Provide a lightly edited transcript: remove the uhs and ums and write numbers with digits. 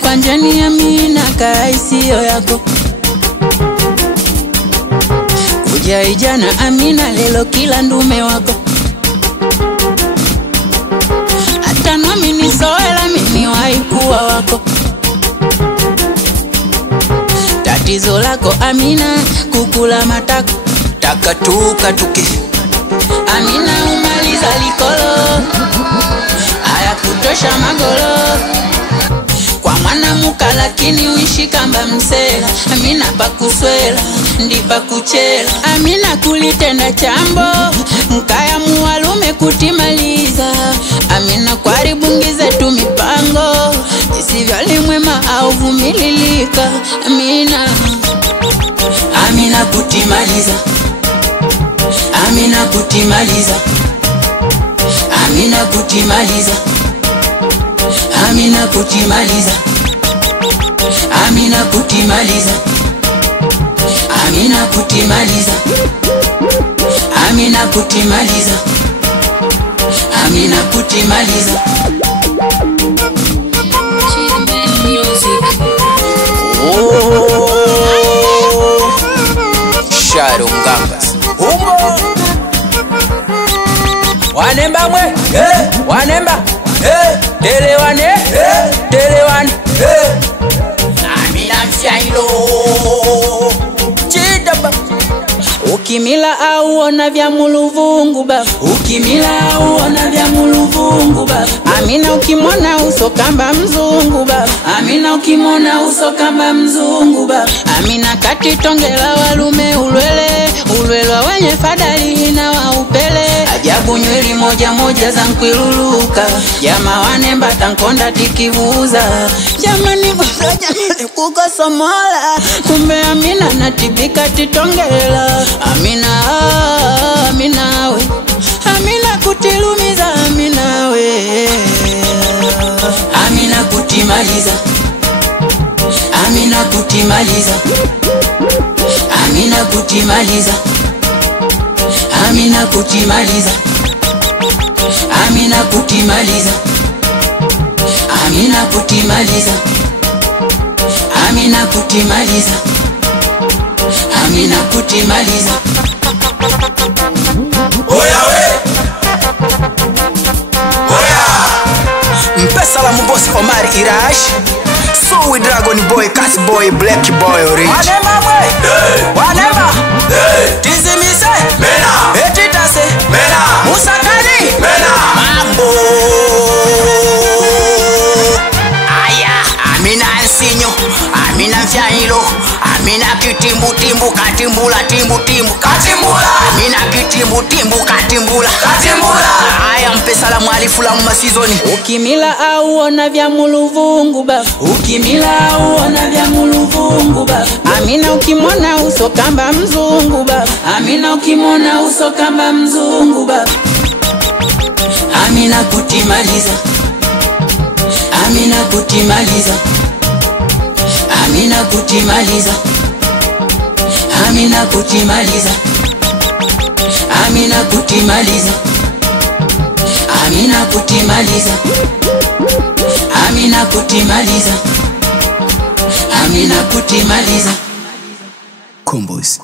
Kwanjani Amina kaisio yako kuja ijana Amina lelo kila ndume wako hata nami nisoela mimi waikuwa wako tatizo lako Amina kukula matako takatuka tuke Amina umaliza likolo haya kutosha magolo kwa mwana muka lakini uishi kamba msela Amina pakuswela ndipa kuchela Amina kulitenda chambo nkaya muwalume kutimaliza Amina kwaribungize tu mipango isivyo limwema au vumililika Amina Amina kutimaliza Amina kutimaliza Amina kutimaliza Amina kutimaliza Amina kutimaliza Amina kutimaliza Amina kutimaliza Amina kutimaliza Shadow Gangas Wanemba mwe Wanemba Telewane Telewane Amina mshailo Chidaba ukimila au ona vya muluvungu ba ukimila au ona vya muluvungu ba Amina ukimona uso kamba mzungu ba Amina ukimona uso kamba mzungu ba Amina katitongela walume ulwelwa wenye fadali na waupele ajabu nyweli moja moja za nkwiluluka jama Wanemba tankonda tikivuza jamani mwasaja kukosomola kumbe Amina natibika titongela Amina Amina we Amina kutilumiza Amina we Amina kutimaliza Amina kutimaliza Amina kutimaliza Amina kutimaliza Amina kutimaliza Amina kutimaliza Amina kutimaliza Amina kutimaliza Oya we Oya Mpesa la mbosi Omar Irash Soul Dragon Boy Cat Boy Black Boy Orange Wanemba mwe Wanemba Tizimise Mena Etitase Mena Musakani Mena Mambo Aya Amina Nsinyo Amina Mfyailo Amina kitimbu timbu katimbula timbu timbu katimbula Amina kitimbu timbu katimbula katimbula Aya mpesa la mwalifu la mmasizoni ukimila au ona vya muluvungu ba ukimila au ona vya muluvungu ba Amina ukimona uso kamba mzungu ba Amina ukimona uso kamba mzungu ba Amina kutimaliza Amina kutimaliza Amina kutimaliza Amina kutimaliza Amina kutimaliza Amina kutimaliza Amina kutimaliza Amina kutimaliza Combos